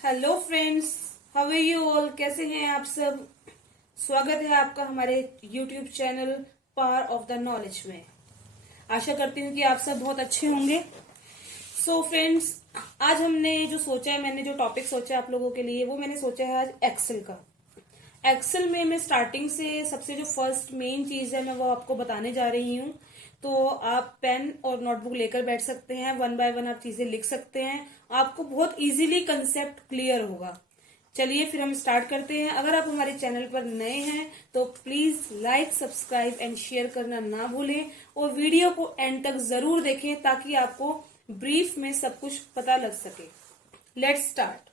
Hello friends, how are you all. कैसे हैं आप सब। स्वागत है आपका हमारे YouTube channel power of the knowledge में। आशा करती हूँ कि आप सब बहुत अच्छे होंगे। सो फ्रेंड्स, आज हमने जो सोचा है, मैंने जो टॉपिक सोचा है आप लोगों के लिए, वो मैंने सोचा है आज एक्सेल का। एक्सेल में मैं स्टार्टिंग से सबसे जो फर्स्ट मेन चीज है मैं वो आपको बताने जा रही हूँ। तो आप पेन और नोटबुक लेकर बैठ सकते हैं, वन बाय वन आप चीजें लिख सकते हैं। आपको बहुत इजीली कंसेप्ट क्लियर होगा। चलिए फिर हम स्टार्ट करते हैं। अगर आप हमारे चैनल पर नए हैं तो please like, subscribe and share करना ना भूलें और वीडियो को एंड तक जरूर देखें ताकि आपको ब्रीफ में सब कुछ पता लग सके। Let's start.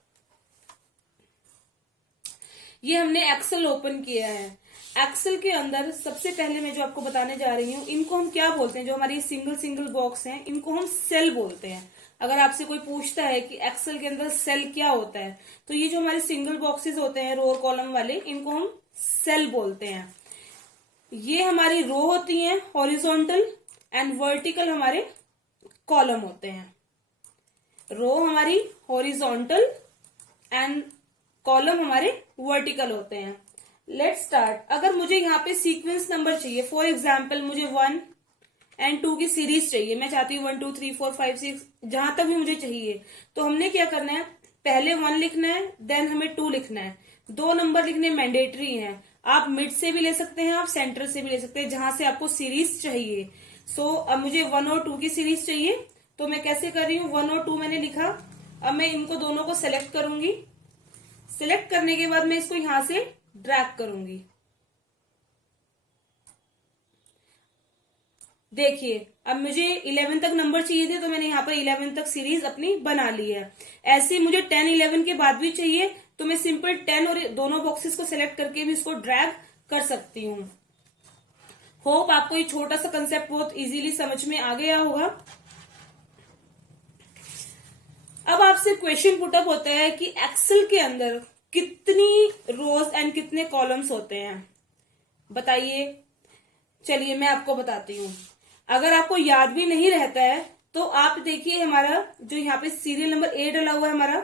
ये हमने एक्सेल ओपन किया है। एक्सेल के अंदर सबसे पहले मैं जो आपको बताने जा रही हूँ, इनको हम क्या बोलते हैं, जो हमारी सिंगल सिंगल बॉक्स हैं इनको हम सेल बोलते हैं। अगर आपसे कोई पूछता है कि एक्सेल के अंदर सेल क्या होता है, तो ये जो हमारे सिंगल बॉक्सेस होते हैं रो और कॉलम वाले, इनको हम सेल बोलते हैं। ये हमारी रो होती हैं हॉरिजॉन्टल एंड वर्टिकल हमारे कॉलम होते हैं। रो हमारी हॉरिजॉन्टल एंड कॉलम हमारे वर्टिकल होते हैं। Let's start. अगर मुझे यहाँ पे सीक्वेंस नंबर चाहिए, फॉर एग्जाम्पल मुझे 1 एंड 2 की सीरीज चाहिए, मैं चाहती हूँ 1 2 3 4 5 6 जहां तक भी मुझे चाहिए, तो हमने क्या करना है, पहले 1 लिखना है, देन हमें 2 लिखना है। 2 नंबर लिखने मैंडेटरी हैं। आप मिड से भी ले सकते हैं, आप सेंटर से भी ले सकते हैं, जहां से आपको सीरीज चाहिए। सो अब मुझे 1 और 2 की सीरीज चाहिए, तो मैं कैसे कर रही हूँ, 1 और 2 मैंने लिखा। अब मैं इनको दोनों को सेलेक्ट करूंगी। सिलेक्ट करने के बाद मैं इसको यहां से ड्रैग करूंगी। देखिए अब मुझे 11 तक नंबर चाहिए थे, तो मैंने यहाँ पर 11 तक सीरीज अपनी बना ली है। ऐसे मुझे 10 11 के बाद भी चाहिए, तो मैं सिंपल 10 और दोनों बॉक्सेस को सिलेक्ट करके भी इसको ड्रैग कर सकती हूँ। होप आपको ये छोटा सा कंसेप्ट बहुत इजीली समझ में आ गया होगा। अब आपसे क्वेश्चन पुटअप होता है कि एक्सेल के अंदर कितनी रोज एंड कितने कॉलम्स होते हैं, बताइए। चलिए मैं आपको बताती हूँ। अगर आपको याद भी नहीं रहता है तो आप देखिए, हमारा जो यहाँ पे सीरियल नंबर ए डला हुआ है हमारा,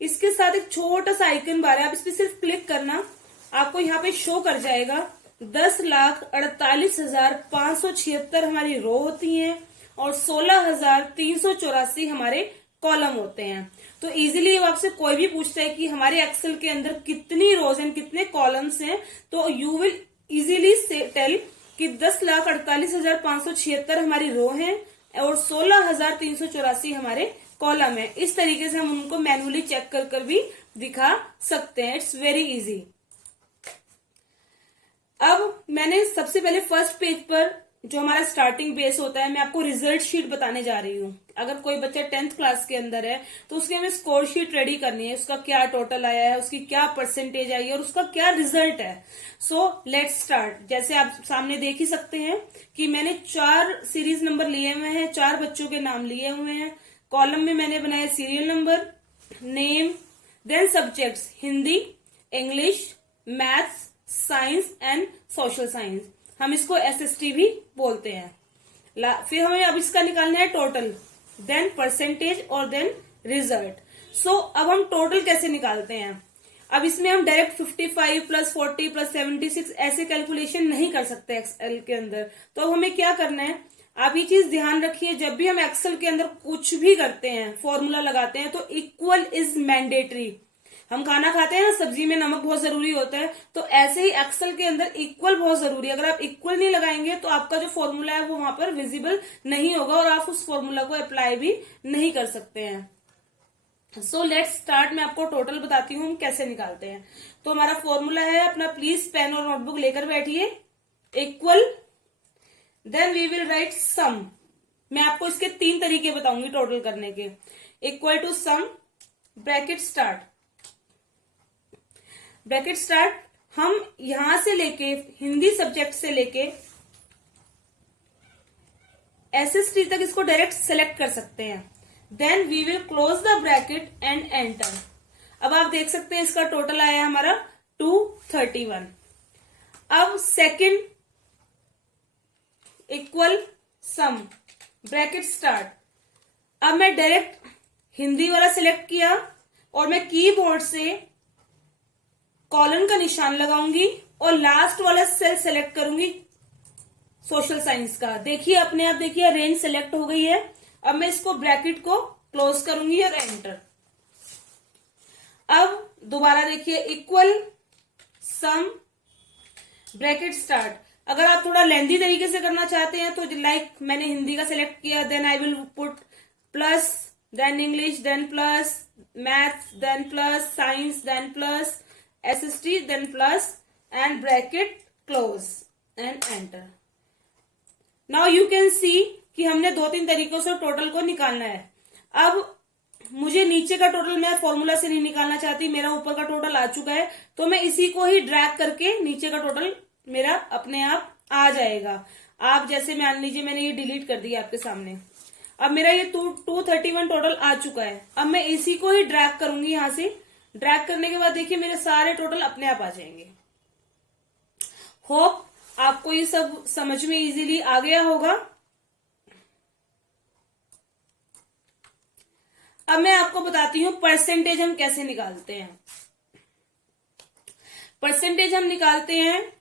इसके साथ एक छोटा सा आइकन बार है, आप इस पे सिर्फ क्लिक करना, आपको यहाँ पे शो कर जाएगा 10,48,576 हमारी रो होती हैं और 16,384 हमारे कॉलम होते हैं। तो इजीली आपसे कोई भी पूछता है कि हमारे एक्सेल के अंदर कितनी रोज एंड कितने कॉलम्स हैं, तो यू विल इजीली टेल कि 10,48,576 हमारी रो हैं और 16,384 हमारे कॉलम है। इस तरीके से हम उनको मैनुअली चेक कर भी दिखा सकते हैं। It's very easy. अब मैंने सबसे पहले फर्स्ट पेज पर जो हमारा स्टार्टिंग बेस होता है, मैं आपको रिजल्ट शीट बताने जा रही हूँ। अगर कोई बच्चा 10th क्लास के अंदर है तो उसके हमें स्कोर शीट रेडी करनी है, उसका क्या टोटल आया है, उसकी क्या परसेंटेज आई है और उसका क्या रिजल्ट है। So let's start. जैसे आप सामने देख ही सकते हैं कि मैंने 4 सीरीज नंबर लिए हुए हैं, 4 बच्चों के नाम लिए हुए हैं। कॉलम में मैंने बनाया serial number, name, then subjects Hindi, English, maths, science and social science. हम इसको एसएसटी भी बोलते हैं। फिर हमें अब इसका निकालना है टोटल, देन परसेंटेज और देन रिजल्ट। सो अब हम टोटल कैसे निकालते हैं। अब इसमें हम डायरेक्ट 55 प्लस 40 प्लस 76 ऐसे कैलकुलेशन नहीं कर सकते एक्सेल के अंदर। तो अब हमें क्या करना है, आप ये चीज ध्यान रखिए, जब भी हम एक्सेल के अंदर कुछ भी करते हैं, फॉर्मूला लगाते हैं, तो इक्वल इज मैंडेटरी। हम खाना खाते हैं ना, सब्जी में नमक बहुत जरूरी होता है, तो ऐसे ही एक्सेल के अंदर इक्वल बहुत जरूरी है। अगर आप इक्वल नहीं लगाएंगे तो आपका जो फॉर्मूला है वो वहां पर विजिबल नहीं होगा और आप उस फॉर्मूला को अप्लाई भी नहीं कर सकते हैं। So let's start. मैं आपको टोटल बताती हूँ हम कैसे निकालते हैं। तो हमारा फॉर्मूला है अपना, प्लीज पेन और नोटबुक लेकर बैठिए। Equal, then we will write sum. मैं आपको इसके 3 तरीके बताऊंगी टोटल करने के। Equal to sum, bracket start. Bracket start हम यहां से लेके, हिंदी सब्जेक्ट से लेके एसएसटी तक इसको डायरेक्ट सेलेक्ट कर सकते हैं। Then we will close the bracket and enter. अब आप देख सकते हैं इसका टोटल आया हमारा 231। अब सेकंड, इक्वल सम, ब्रैकेट स्टार्ट। अब मैं डायरेक्ट हिंदी वाला सिलेक्ट किया, और मैं कीबोर्ड से कॉलन का निशान लगाऊंगी और लास्ट वाला सेल सेलेक्ट करूंगी सोशल साइंस का। देखिए अपने आप देखिए रेंज सेलेक्ट हो गई है। अब मैं इसको ब्रैकेट को क्लोज करूंगी और एंटर। अब दोबारा देखिए इक्वल सम ब्रैकेट स्टार्ट। अगर आप थोड़ा लेंथी तरीके से करना चाहते हैं तो लाइक मैंने हिंदी का सिलेक्ट किया, then I will put plus, then English, then plus maths, then plus science, then plus SST, then plus and bracket close and enter. Now you can see कि हमने 2-3 तरीकों से टोटल को निकालना है। अब मुझे नीचे का टोटल मैं फॉर्मूला से नहीं निकालना चाहती, मेरा ऊपर का टोटल आ चुका है, तो मैं इसी को ही ड्रैग करके नीचे का टोटल मेरा अपने आप आ जाएगा। आप जैसे मान लीजिए मैंने ये डिलीट कर दिया आपके सामने, अब मेरा ये 231 टोटल आ चुका है। अब मैं इसी को ही ड्रैग करूंगी, यहां से ड्रैग करने के बाद देखिए मेरे सारे टोटल अपने आप आ जाएंगे। होप आपको ये सब समझ में इजीली आ गया होगा। अब मैं आपको बताती हूं परसेंटेज हम कैसे निकालते हैं। परसेंटेज हम निकालते हैं,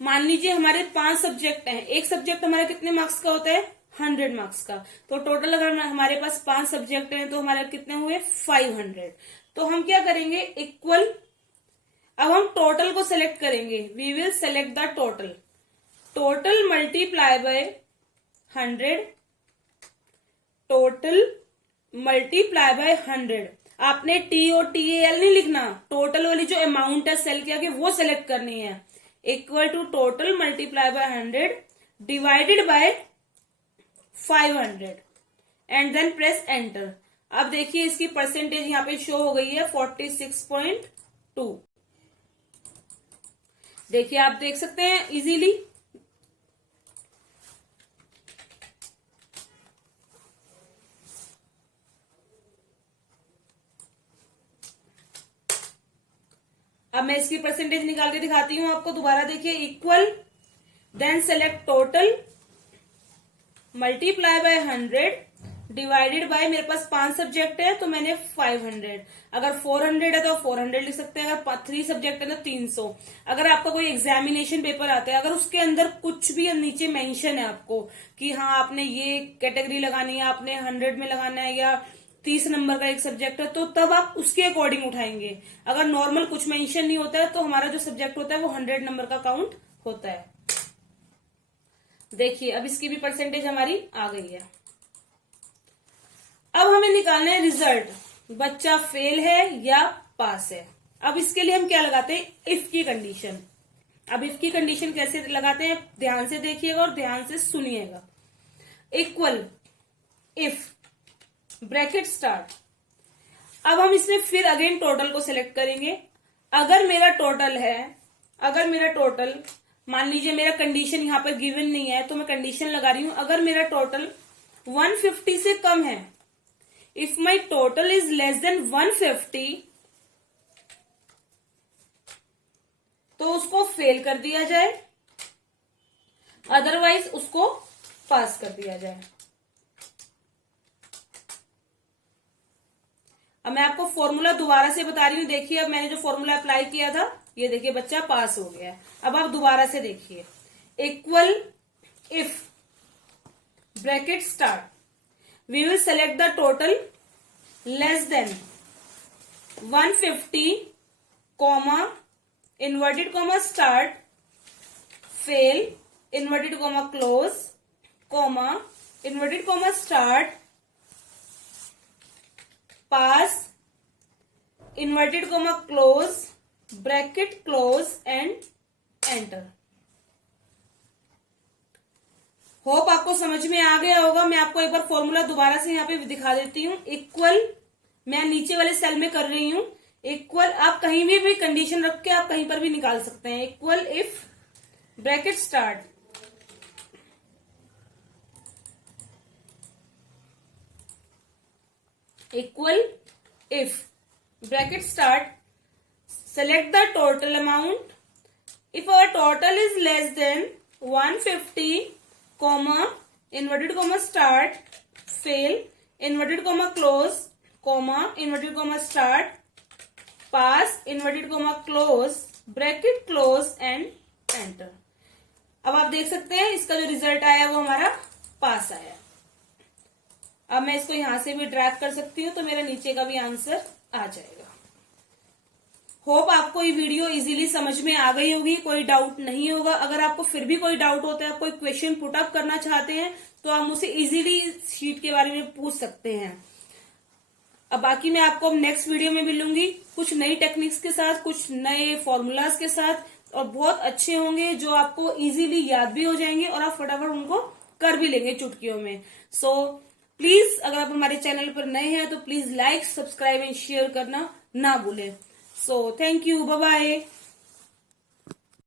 मान लीजिए हमारे 5 सब्जेक्ट हैं, एक सब्जेक्ट हमारा कितने मार्क्स का होता है 100 मार्क्स का, तो टोटल अगर हमारे पास 5 सब्जेक्ट हैं तो हमारे कितने हुए 500। तो हम क्या करेंगे इक्वल, अब हम टोटल को सिलेक्ट करेंगे, we will select the total, total multiply by 100, total multiply by 100। आपने TOTAL नहीं लिखना, टोटल वाली जो अमाउंट है सेल के आगे वो सिलेक्ट करनी है, equal to total multiply by 100 divided by 500 and then press enter. अब देखिए इसकी परसेंटेज यहां पे शो हो गई है 46.2। देखिए आप देख सकते हैं इजीली। अब मैं इसकी परसेंटेज निकाल के दिखाती हूं आपको दोबारा। देखिए equal, then select total multiply by 100 divided by, मेरे पास 5 सब्जेक्ट है तो मैंने 500, अगर 400 है तो 400 लिख सकते हैं, अगर 3 सब्जेक्ट है तो 300। अगर आपका कोई एग्जामिनेशन पेपर आता है, अगर उसके अंदर कुछ भी नीचे मेंशन है आपको कि हाँ आपने ये कैटेगरी लगानी है, आपने 100 में लगाना है या 30 नंबर का एक सब्जेक्ट है, तो तब आप उसके अकॉर्डिंग उठाएंगे। अगर नॉर्मल कुछ मेंशन नहीं होता है तो हमारा जो सब्जेक्ट होता है वो 100 नंबर का काउंट होता है। देखिए अब इसकी भी परसेंटेज हमारी आ गई है। अब हमें निकालना है रिजल्ट, बच्चा फेल है या पास है। अब इसके लिए हम क्या लगाते हैं इफ की कंडीशन। अब इफ की कंडीशन कैसे लगाते हैं ध्यान से देखिएगा और ध्यान से सुनिएगा। Equal if bracket start. अब हम इसमें फिर अगेन टोटल को सिलेक्ट करेंगे। अगर मेरा टोटल मान लीजिए मेरा कंडीशन यहां पर गिवन नहीं है तो मैं कंडीशन लगा रही हूं, अगर मेरा टोटल 150 से कम है, if my total is less than 150 तो उसको फेल कर दिया जाए, अदरवाइज उसको पास कर दिया जाए। अब मैं आपको फॉर्मूला दोबारा से बता रही हूं। देखिए अब मैंने जो फॉर्मूला अप्लाई किया था, ये देखिए बच्चा पास हो गया है। अब आप दोबारा से देखिए equal if bracket start, we will select the total less than 150 comma inverted comma start fail inverted comma close comma inverted comma start pass inverted comma close bracket close and enter. Hope आपको समझ में आ गया होगा। मैं आपको एक बार formula दोबारा से यहां पे दिखा देती हूं। इक्वल मैं नीचे वाले सेल में कर रही हूं। इक्वल आप कहीं भी कंडीशन रख के आप कहीं पर भी निकाल सकते हैं। Equal if bracket start equal if bracket start select the total amount. If our total is less than 150 comma inverted comma start fail inverted comma close comma, inverted comma start, pass, inverted comma close, bracket close and enter. अब आप देख सकते हैं इसका जो result आया वो हमारा पास आया। अब मैं इसको यहां से भी ड्रैग कर सकती हूँ तो मेरा नीचे का भी आंसर आ जाएगा। होप आपको ये वीडियो इजीली समझ में आ गई होगी, कोई डाउट नहीं होगा। अगर आपको फिर भी कोई डाउट होता है, आप कोई क्वेश्चन पुट अप करना चाहते हैं तो आप मुझसे इजीली शीट के बारे में पूछ सकते हैं। अब बाकी मैं आपको नेक्स्ट वीडियो में मिलूंगी कुछ नई टेक्निक्स के साथ, कुछ नए फॉर्मूलाज के साथ, और बहुत अच्छे होंगे जो आपको इजीली याद भी हो जाएंगे और आप फटाफट उनको कर भी लेंगे चुटकियों में। सो प्लीज अगर आप हमारे चैनल पर नए हैं तो please like, subscribe and share करना ना भूलें। So thank you, bye bye.